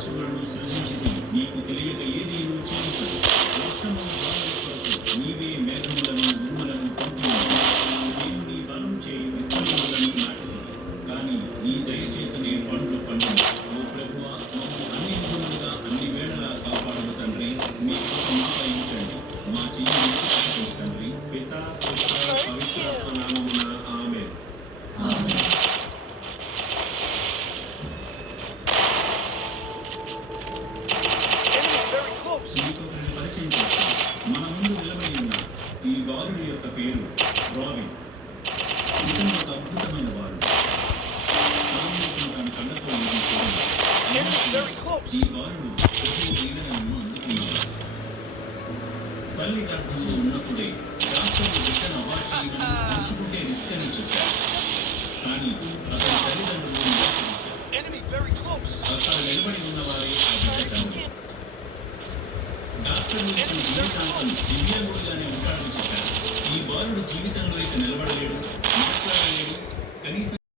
ఆకాశములను సృజించితి, నీకు తెలియక ఏదీను చేయించదు. వర్షము వానల కొరకు నీవే మేఘములను ఉరుములను పంపినావు. నేను నీ బలం చేయి విత్తనములను నాటితిని, కానీ నీ దయచేతనే పండ్లు పండిన. ఓ ప్రభువా, మమ్ము అన్ని విధములుగా అన్ని వేళలా కాపాడము తండ్రి. మీ కృప మాపై ఉంచండి. మా చెయ్యి ఎత్తి తండ్రి. పితా పుత్ర పవిత్రాత్మ నామమున ఆమేన్. మీకొకరిని పరిచయం చేస్తాను. మన ముందు నిలబడి ఉన్న ఈ బాలుడి యొక్క పేరు రాబిన్. ఇతను ఒక అద్భుతమైన బాలుడు. తన కళ్ళతో ఏమీ చూడలేదు. ఈ బాలుడు ప్రభు దీవెనలను అందుకున్నాడు. తల్లి గర్భంలో ఉన్నప్పుడే డాక్టర్లు బిడ్డను అవార్డ్ చేయమని ఉంచుకుంటే రిస్క్ అని చెప్పారు. కానీ అతని తల్లిదండ్రులు నిరాకరించారు. అక్కడ నిలబడి ఉన్నవారే ఆ బిడ్డ తండ్రి. డాక్టర్లు ఇతని జీవితాంతం దివ్యాంగుడుగానే ఉంటాడని చెప్పారు. ఈ బాలుడు జీవితంలో ఇక నిలబడలేడు, మాట్లాడలేడు, కనీసం